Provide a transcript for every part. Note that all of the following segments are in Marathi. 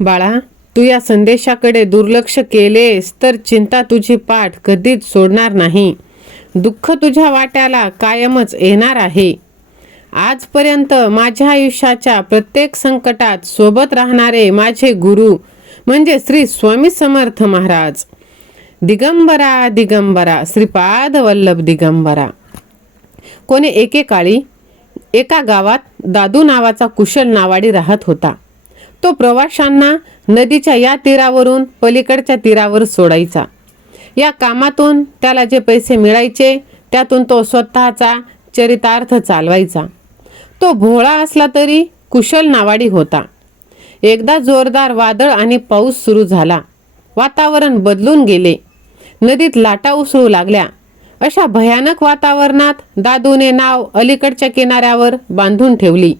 बाळा, तू या संदेशाकडे दुर्लक्ष केलेस तर चिंता तुझी पाठ कधीच सोडणार नाही. दुःख तुझ्या वाट्याला कायमच येणार आहे. आजपर्यंत माझ्या आयुष्याच्या प्रत्येक संकटात सोबत राहणारे माझे गुरु म्हणजे श्री स्वामी समर्थ महाराज. दिगंबरा दिगंबरा श्रीपाद वल्लभ दिगंबरा. कोणी एकेकाळी एका गावात दादू नावाचा कुशल नावाडी राहत होता. तो प्रवाशांना नदीच्या या तीरावरून पलीकडच्या तीरावर सोडायचा. या कामातून त्याला जे पैसे मिळायचे त्यातून तो स्वतःचा चरितार्थ चालवायचा. तो भोळा असला तरी कुशल नावाडी होता. एकदा जोरदार वादळ आणि पाऊस सुरू झाला. वातावरण बदलून गेले. नदीत लाटा उसळू लागल्या. अशा भयानक वातावरणात दादूने नाव अलीकडच्या किनाऱ्यावर बांधून ठेवली.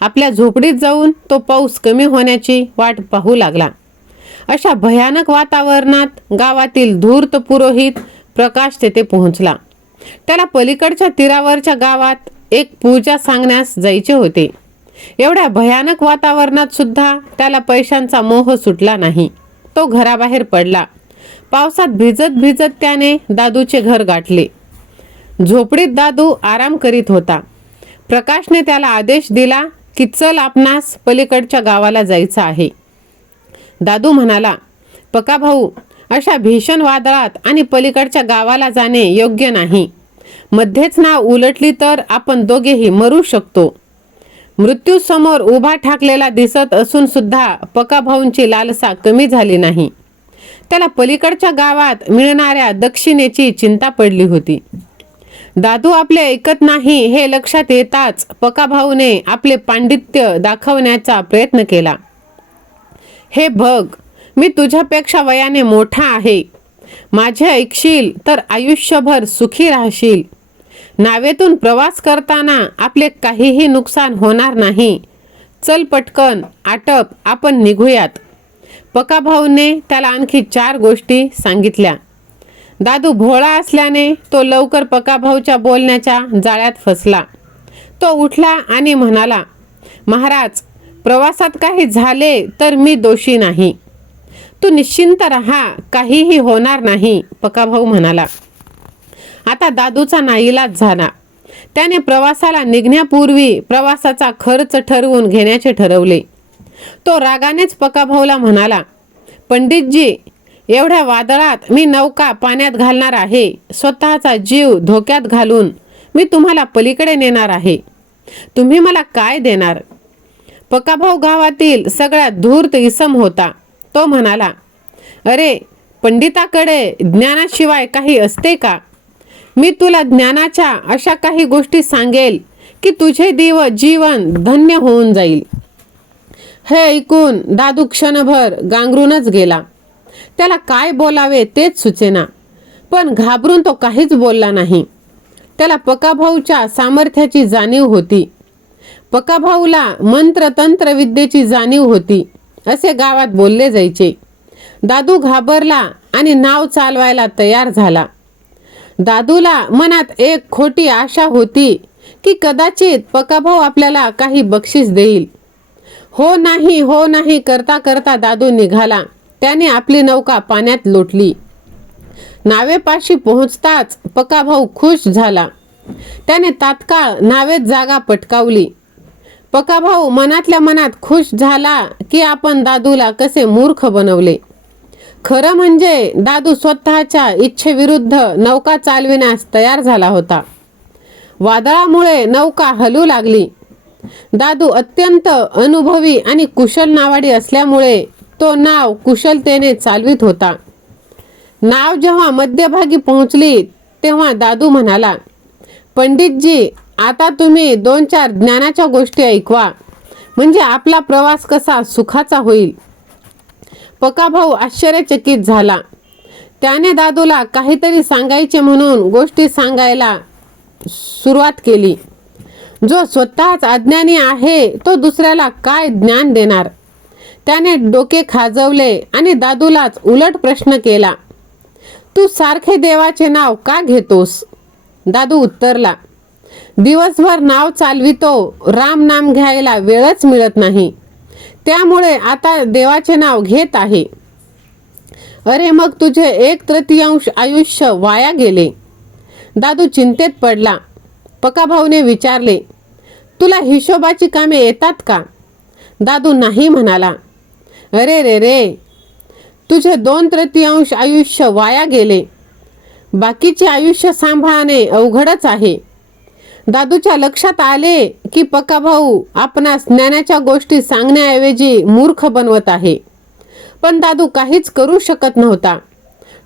आपल्या झोपडीत जाऊन तो पाऊस कमी होण्याची वाट पाहू लागला. अशा भयानक वातावरणात गावातील धूर्त पुरोहित प्रकाश तेथे पोहोचला. त्याला पलीकडच्या तीरावरच्या गावात एक पूजा सांगण्यास जायचे होते. एवढ्या भयानक वातावरणात सुद्धा त्याला पैशांचा मोह सुटला नाही. तो घराबाहेर पडला. पावसात भिजत भिजत त्याने दादूचे घर गाठले. झोपडीत दादू आराम करीत होता. प्रकाशने त्याला आदेश दिला की चल, आपणास पलीकडच्या गावाला जायचं आहे. दादू म्हणाला, पका भाऊ, अशा भीषण वादळात आणि पलीकडच्या गावाला जाणे योग्य नाही. मध्येच नाव उलटली तर आपण दोघेही मरू शकतो. मृत्यू समोर उभा ठाकलेला दिसत असून सुद्धा पका भाऊंची लालसा कमी झाली नाही. त्याला पलीकडच्या गावात मिळणाऱ्या दक्षिणेची चिंता पडली होती. दादू आपले ऐकत नाही हे लक्षात येताच पका भाऊने आपले पांडित्य दाखवण्याचा प्रयत्न केला. हे बघ, मी तुझ्यापेक्षा वयाने मोठा आहे. माझे ऐकशील तर आयुष्यभर सुखी राहशील. नावेतून प्रवास करताना आपले काहीही नुकसान होणार नाही. चल पटकन आटप, आपण निघूयात. पका भाऊने त्याला आणखी 4 गोष्टी सांगितल्या. दादू भोळा असल्याने तो लवकर पका भाऊच्या बोलण्याच्या जाळ्यात फसला. तो उठला आणि म्हणाला, महाराज, प्रवासात काही झाले तर मी दोषी नाही. तू निश्चिंत राहा, काहीही होणार नाही. पका भाऊ म्हणाला. आता दादूचा नाईलाज झाला. त्याने प्रवासाला निघण्यापूर्वी प्रवासाचा खर्च ठरवून घेण्याचे ठरवले. तो रागानेच पका भाऊला म्हणाला, पंडितजी, एवढ्या वादळात मी नौका पाण्यात घालणार आहे. स्वतःचा जीव धोक्यात घालून मी तुम्हाला पलीकडे नेणार आहे. तुम्ही मला काय देणार? पका भाऊ गावातील सगळ्यात धूर्त इसम होता. तो म्हणाला, अरे पंडिताकडे ज्ञानाशिवाय काही असते का? मी तुला ज्ञानाच्या अशा काही गोष्टी सांगेल की तुझे जीवन धन्य होऊन जाईल. हे ऐकून दादू क्षणभर गांगरूनच गेला. त्याला काय बोलावे तेच सुचेना. पण घाबरून तो काहीच बोलला नाही. त्याला पकाभाऊच्या सामर्थ्याची जाणीव होती. पकाभाऊला मंत्रतंत्र विद्येची जाणीव होती असे गावात बोलले जायचे. दादू घाबरला आणि नाव चालवायला तयार झाला. दादूला मनात एक खोटी आशा होती की कदाचित पकाभाऊ आपल्याला काही बक्षीस देईल. हो नाही करता करता दादू निघाला. त्याने आपली नौका पाण्यात लोटली. नावेपाशी पोहोचताच पकाभाऊ खुश झाला. त्याने तात्काळ नावेत जागा पटकावली. पकाभाऊ मनातल्या मनात खुश झाला की आपण दादूला कसे मूर्ख बनवले. खरं म्हणजे दादू स्वतःच्या इच्छेविरुद्ध नौका चालविण्यास तयार झाला होता. वादळामुळे नौका हलू लागली. दादू अत्यंत अनुभवी आणि कुशल नावाडी असल्यामुळे तो नाव कुशलतेने चालवित होता. नाव जेव्हा मध्यभागी पोहोचली तेव्हा दादू म्हणाला, पंडितजी, आता तुम्ही 2-4 ज्ञानाच्या गोष्टी ऐकवा, म्हणजे आपला प्रवास कसा सुखाचा होईल. पकाभाऊ आश्चर्यचकित झाला. त्याने दादूला काहीतरी सांगायचे म्हणून गोष्टी सांगायला सुरुवात केली. जो स्वतःच अज्ञानी आहे तो दुसऱ्याला काय ज्ञान देणार? त्याने डोके खाजवले आणि दादूलाच उलट प्रश्न केला, तू सारखे देवाचे नाव का घेतोस? दादू उत्तरला, दिवसभर नाव चालवितो, राम नाम घ्यायला वेळच मिळत नाही. त्यामुळे आता देवाचे नाव घेत आहे. अरे मग तुझे 1/3 आयुष्य वाया गेले. दादू चिंतेत पडला. पकाभाऊने विचारले, तुला हिशोबाची कामे येतात का? दादू नाही म्हणाला. अरे रे रे, तुझे 2/3 आयुष्य वाया गेले. बाकीचे आयुष्य सांभाळणे अवघडच आहे. दादूच्या लक्षात आले की पकाभाऊ आपणास ज्ञानाच्या गोष्टी सांगण्याऐवजी मूर्ख बनवत आहे. पण दादू काहीच करू शकत नव्हता.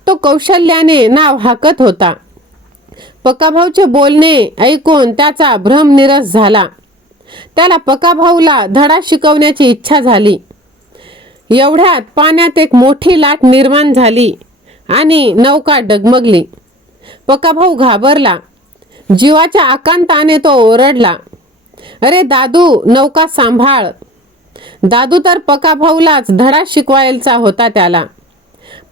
तो कौशल्याने नाव हाकत होता. पकाभाऊचे बोलणे ऐकून त्याचा भ्रमनिरस झाला. त्याला पकाभाऊला धडा शिकवण्याची इच्छा झाली. एवढ्यात पाण्यात एक मोठी लाट निर्माण झाली आणि नौका डगमगली. पकाभाऊ घाबरला. जीवाच्या आकांताने तो ओरडला, अरे दादू, नौका सांभाळ. दादू तर पकाभाऊलाच धडा शिकवायचा होता त्याला.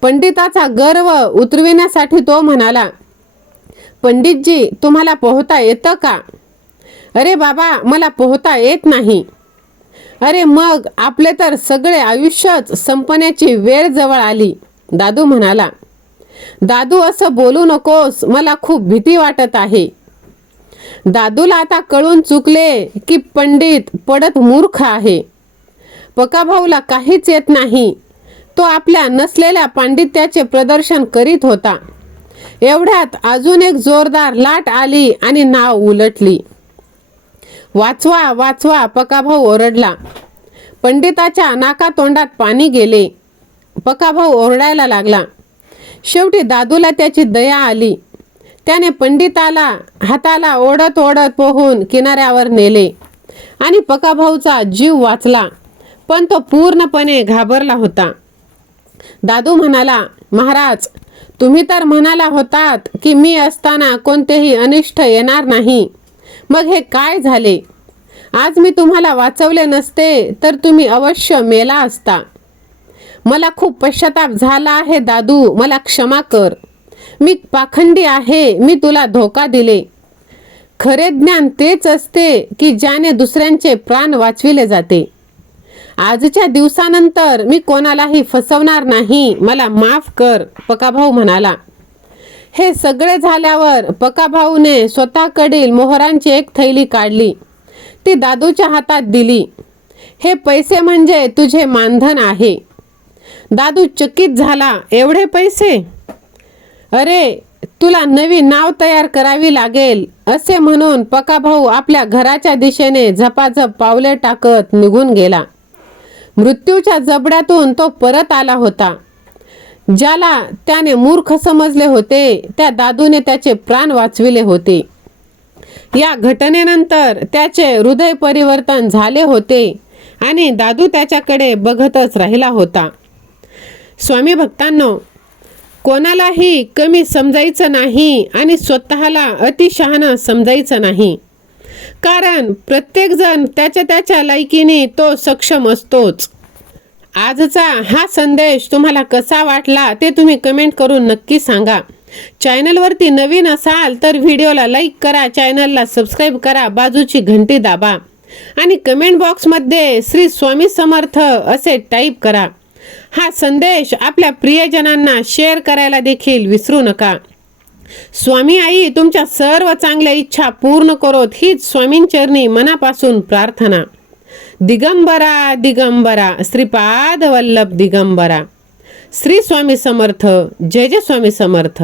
पंडिताचा गर्व उतरविण्यासाठी तो म्हणाला, पंडितजी, तुम्हाला पोहता येतं का? अरे बाबा, मला पोहता येत नाही. अरे मग आपले तर सगळे आयुष्यच संपण्याची वेळ जवळ आली. दादू म्हणाला. दादू, असं बोलू नकोस, मला खूप भीती वाटत आहे. दादूला आता कळून चुकले की पंडित पडत मूर्ख आहे. पकाभाऊला काहीच येत नाही. तो आपल्या नसलेल्या पांडित्याचे प्रदर्शन करीत होता. एवढ्यात अजून एक जोरदार लाट आली आणि नाव उलटली. वाचवा वाचवा, पकाभाऊ ओरडला. पंडिताच्या नाकातोंडात पाणी गेले. पकाभाऊ ओरडायला लागला. शेवटी दादूला त्याची दया आली. त्याने पंडिताला हाताला ओढत ओढत पोहून किनाऱ्यावर नेले आणि पकाभाऊचा जीव वाचला. पण तो पूर्णपणे घाबरला होता. दादू म्हणाला, महाराज, तुम्ही तर म्हणाला होतात की मी असताना कोणतेही अनिष्ट येणार नाही. मग हे काय झाले? आज मी तुम्हाला वाचवले नसते तर तुम्ही अवश्य मेला असता. मला खूप पश्चाताप झाला आहे दादू, मला क्षमा कर. मी पाखंडी आहे, मी तुला धोका दिले. खरे ज्ञान तेच असते की ज्याने दुसऱ्यांचे प्राण वाचविले जाते. आजच्या दिवसानंतर मी कोणालाही फसवणार नाही, मला माफ कर, पकाभाऊ म्हणाला. हे सगळे झाल्यावर पकाभाऊने स्वतःकडील मोहरांची एक थैली काढली. ती दादूच्या हातात दिली. हे पैसे म्हणजे तुझे मानधन आहे. दादू चकित झाला. एवढे पैसे? अरे, तुला नवी नाव तयार करावी लागेल, असे म्हणून पकाभाऊ आपल्या घराच्या दिशेने झपाझप पावले टाकत निघून गेला. मृत्यूच्या जबड्यातून तो परत आला होता. ज्याला त्याने मूर्ख समजले होते त्या दादूने त्याचे प्राण वाचविले होते. या घटनेनंतर त्याचे हृदय परिवर्तन झाले होते आणि दादू त्याच्याकडे बघतच राहिला होता. स्वामी भक्तांनो, कोणालाही कमी समजायचं नाही आणि स्वतःला अतिशहाणा समजायचं नाही. कारण प्रत्येकजण त्याच्या लायकीने तो सक्षम असतोच. आजचा हा संदेश तुम्हाला कसा वाटला ते तुम्ही कमेंट करून नक्की सांगा. चॅनलवरती नवीन असाल तर व्हिडिओला लाईक करा, चॅनलला सबस्क्राईब करा, बाजूची घंटी दाबा आणि कमेंट बॉक्समध्ये श्री स्वामी समर्थ असे टाईप करा. हा संदेश आपल्या प्रियजनांना शेअर करायला देखील विसरू नका. स्वामी आई तुमच्या सर्व चांगल्या इच्छा पूर्ण करोत हीच स्वामींचरणी मनापासून प्रार्थना. दिगंबरा दिगंबरा, श्रीपाद वल्लभ दिगंबरा. श्री स्वामी समर्थ. जय जय स्वामी समर्थ.